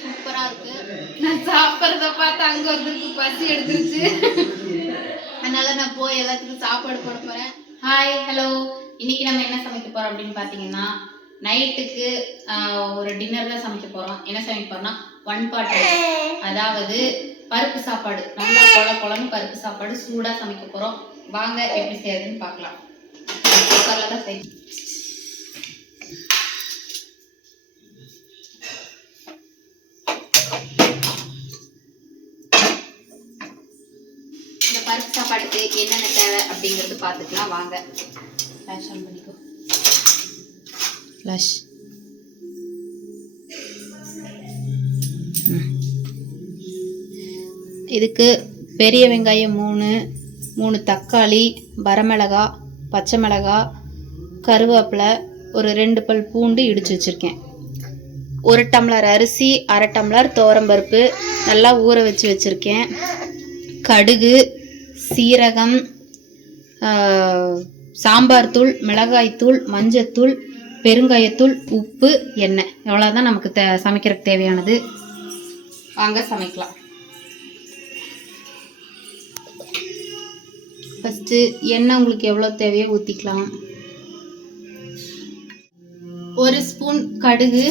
சூப்பரா இருக்கு. நான் சாப்பிட்றத பார்த்து அங்க ஒருத்தருக்கு பசி எடுத்துருச்சு. அதனால நான் போய் எல்லாத்துக்கும் சாப்பாடு போட போறேன். Hi, hello. இன்னைக்கு நம்ம என்ன சமைக்க போறோம் அப்படின்னு பாத்தீங்கன்னா, நைட்டுக்கு ஒரு டின்னர் தான் சமைக்க போறோம். என்ன சமைக்க போறோம்னா 1 pot ரைஸ், அதாவது பருப்பு சாப்பாடு. நல்லா குழம்பு பருப்பு சாப்பாடு சூடா சமைக்க போறோம். வாங்க எப்படி செய்யறதுன்னு பார்க்கலாம். குக்கர்ல தான் செய்யணும். இந்த பருப்பு சாப்பாட்டுக்கு என்னென்ன தேவை அப்படிங்கிறது பார்த்துக்கலாம் வாங்க. ஃப்ளாஷ் ஆன் பண்ணிக்கோ. ஃப்ளாஷ். இதுக்கு பெரிய வெங்காயம் 3 தக்காளி, வரமிளகாய், பச்சை மிளகாய், கருவேப்பிலை, ஒரு 2 பல் பூண்டு இடித்து வச்சுருக்கேன். 1 டம்ளர் அரிசி, 1/2 டம்ளர் துவரம்பருப்பு நல்லா ஊற வச்சு வச்சுருக்கேன். கடுகு, சீரகம், சாம்பார் தூள், மிளகாய்த்தூள், மஞ்சத்தூள், பெருங்காயத்தூள், உப்பு, எண்ணெய். எவ்வளோதான் நமக்கு சமைக்கிறதுக்கு தேவையானது. வாங்க சமைக்கலாம். ஃபஸ்ட்டு எண்ணெய் உங்களுக்கு எவ்வளோ தேவையோ ஊற்றிக்கலாம். 1 ஸ்பூன் கடுகு,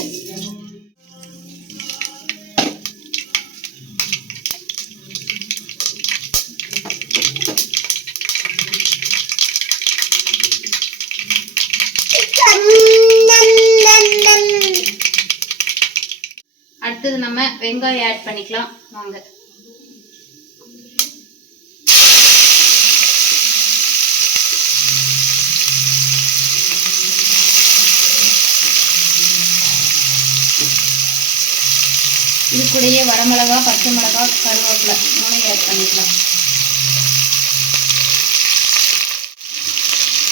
அடுத்தது நம்ம வெங்காயம் ஆட் பண்ணிக்கலாம் வாங்க. இது கூடயே வரமிளகா, பச்சை மிளகா, கருவேப்பிலை 3 ஆட் பண்ணிக்கலாம்.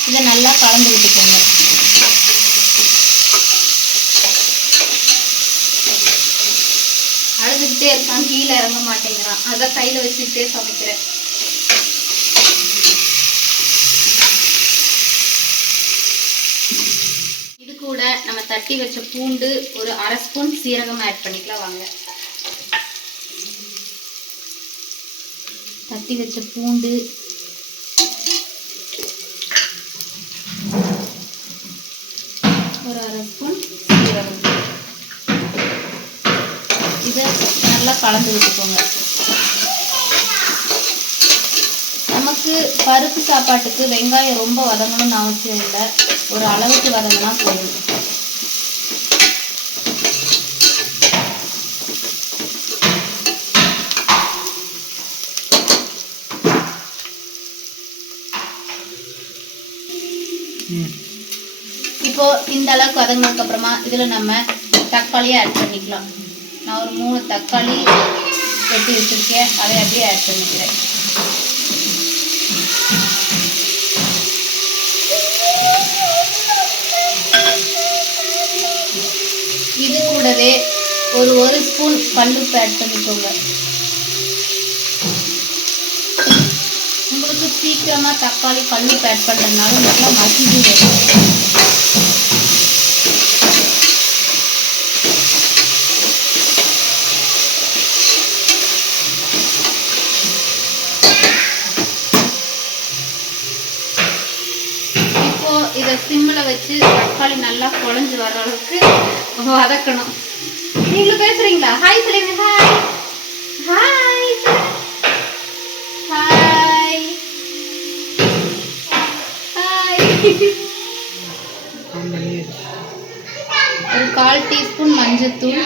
இதை நல்லா கலந்து விட்டுக்கோங்க. அழுதுகிட்டே இருக்கான், கீழே இறங்க மாட்டேங்கிறான். அதான் கையில வச்சுக்கிட்டே சமைக்கிறேன். இது கூட நம்ம தட்டி வச்ச பூண்டு, ஒரு 1/2 ஸ்பூன் சீரகம் ஆட் பண்ணிக்கலாம் வாங்க. தட்டி வச்ச பூண்டு, ஒரு 1/2 ஸ்பூன் சீரகம். இதை நல்லா கலந்து விட்டுக்கோங்க. நமக்கு பருப்பு சாப்பாட்டுக்கு வெங்காயம் ரொம்ப வதங்கணும்னு அவசியம் இல்லை, ஒரு அளவுக்கு வதங்கினா போதும். இப்போ இந்த அளவுக்கு வதங்கினதுக்கு அப்புறமா இதுல நம்ம தக்காளியை ஆட் பண்ணிக்கலாம். நான் ஒரு 3 தக்காளி வெட்டி வச்சிருக்கேன், அதை அப்படியே ஆட் பண்ணிக்கிறேன். இது கூடவே ஒரு 1 ஸ்பூன் கல்லுப்பு ஆட் பண்ணிக்கோங்க. உங்களுக்கு சீக்கிரமா தக்காளி கல்லுப்பு ஆட் பண்ணுறதுனால நல்லா மசிஞ்சு வரும். இதை சிம்மில் வச்சு தக்காளி நல்லா குழஞ்சி வர்ற அளவுக்கு வதக்கணும். நீங்களும் பேசுறீங்களா? ஹாய் சொல்லுங்க. Hi hi hi. ஒரு 1/4 டீஸ்பூன் மஞ்சத்தூள்,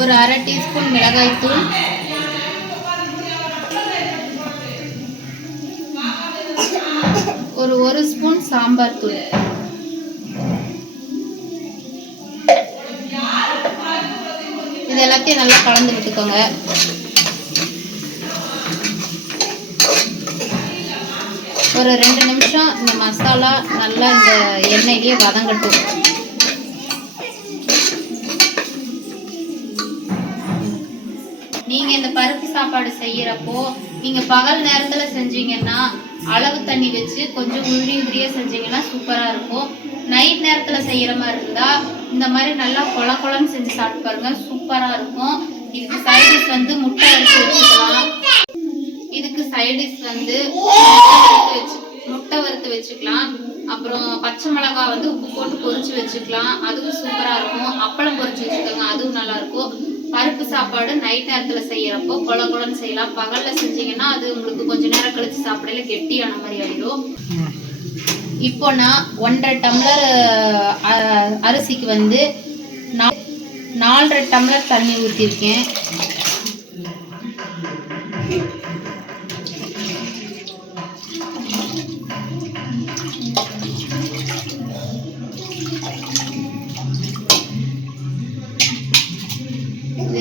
ஒரு 1/2 டீஸ்பூன் மிளகாய்த்தூள், ஒரு 1 ஸ்பூன் சாம்பார் தூள். இது எல்லாத்தையும் நல்லா கலந்து விட்டுக்கோங்க. ஒரு 2 நிமிஷம் இந்த மசாலா நல்லா இந்த எண்ணெயிலேயே வதங்கட்டும். நீங்கள் இந்த பருப்பு சாப்பாடு செய்யறப்போ நீங்க பகல் நேரத்துல செஞ்சீங்கன்னா அளவு தண்ணி வச்சு கொஞ்சம் உருளையா செஞ்சீங்கன்னா சூப்பரா இருக்கும். நைட் நேரத்துல செய்யற மாதிரி இருந்தா இந்த மாதிரி நல்லா கொல கொலன்னு செஞ்சு சாப்பிட்டு பாருங்க, சூப்பரா இருக்கும். இதுக்கு சைடிஷ் வந்து முட்டை வறுத்து வச்சுக்கலாம். இதுக்கு சைடிஷ் வந்து முட்டை வறுத்து வச்சுக்கலாம். அப்புறம் பச்சை மிளகாய் வந்து உப்பு போட்டு பொரிச்சு வச்சுக்கலாம், அதுவும் சூப்பரா இருக்கும். அப்பளம் பொரிச்சு வச்சுக்கோங்க, அதுவும் நல்லா இருக்கும். பருப்பு சாப்பாடு நைட் நேரத்துல செய்யறப்போ கொல கொலன்னு செய்யலாம். பகல்ல செஞ்சீங்கன்னா அது உங்களுக்கு கொஞ்ச நேரம் கழிச்சு சாப்பிடல கெட்டியான மாதிரி ஆயிடும். இப்போ நான் 1.5 டம்ளர் அரிசிக்கு வந்து 4.5 டம்ளர் தண்ணி ஊற்றிருக்கேன்.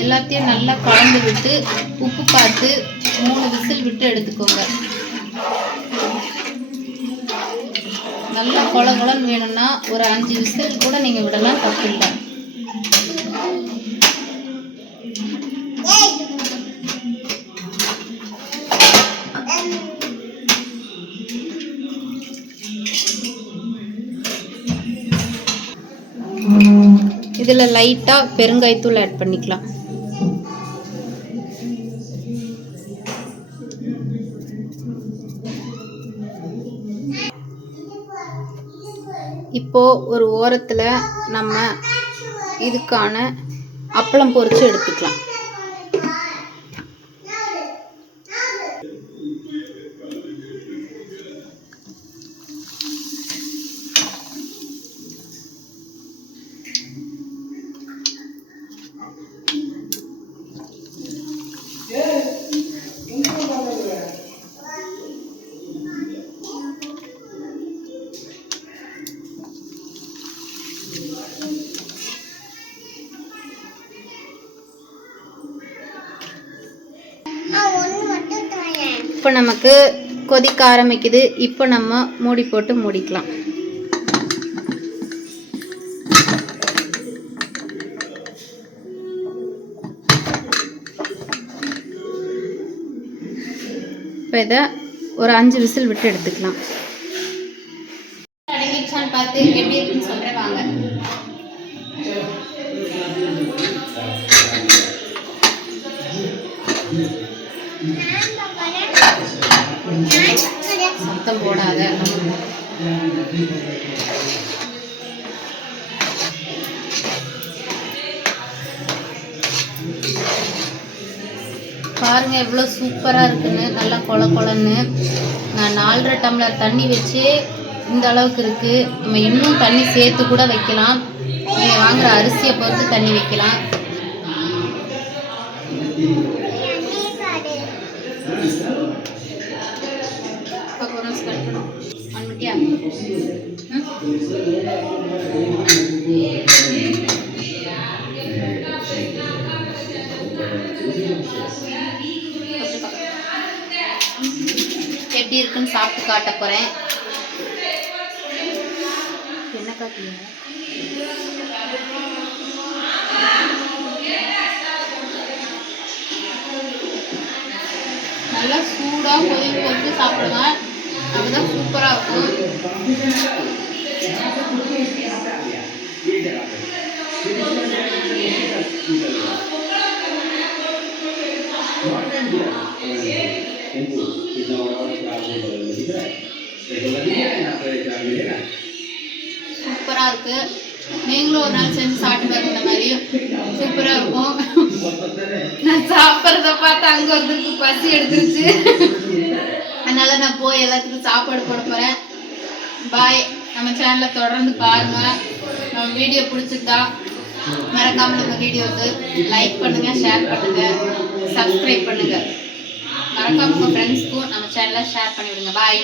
எல்லாத்தையும் நல்லா கலந்து விட்டு உப்பு பார்த்து 3 விசில் விட்டு எடுத்துக்கோங்க. நல்லா கொல கொலன்னு வேணும்னா ஒரு 5 விசில் கூட நீங்க விடலாம், தப்பு இல்லை. இதுல லைட்டா பெருங்காயத்தூள் ஆட் பண்ணிக்கலாம். இப்போ ஒரு ஓரத்துல நம்ம இதுக்கான அப்பளம் பொரிச்சு எடுத்துக்கலாம். இப்போ நமக்கு கொதிக்க ஆரம்பிக்குது. இப்போ நம்ம மூடி போட்டு மூடிக்கலாம். இப்போ இதை ஒரு 5 விசில் விட்டு எடுத்துக்கலாம். அடங்கிடுச்சான்னு பார்த்து எப்படி இருக்குன்னு சொல்றேன் வாங்க. சத்தம் போடாத. பாருங்க எவ்வளோ சூப்பரா இருக்குன்னு, நல்லா கொல கொலன்னு. நான் 4.5 டம்ளர் தண்ணி வச்சு இந்த அளவுக்கு இருக்கு. நம்ம இன்னும் தண்ணி சேர்த்து கூட வைக்கலாம். நீங்க வாங்குற அரிசியை பொறுத்து தண்ணி வைக்கலாம். எப்படி இருக்குன்னு சாப்பிட்டு காட்ட போறேன். என்ன காட்டுங்க? நல்லா சூடா கொதிக்க வச்சு சாப்பிடுங்க, அதுதான் சூப்பரா இருக்கும். சூப்பரா இருக்கு. நீங்களும் ஒரு நாள் செஞ்சு சாப்பிட்டு பாருங்க. இந்த மாதிரி சூப்பரா இருக்கும். நான் சாப்பிட்றத பார்த்து அங்க ஒருத்தருக்கு பசி எடுத்துருச்சு, அதனால நான் போய் எல்லாத்துக்கும் சாப்பாடு போட போறேன். பாய். நம்ம சேனலை தொடர்ந்து பாருங்க. நம்ம வீடியோ பிடிச்சிருந்தா மறக்காம நம்ம வீடியோக்கு லைக் பண்ணுங்க, ஷேர் பண்ணுங்க, சப்ஸ்கிரைப் பண்ணுங்க. மறக்காம உங்க ஃப்ரெண்ட்ஸ்க்கும் நம்ம சேனலை ஷேர் பண்ணி விடுங்க. பாய்.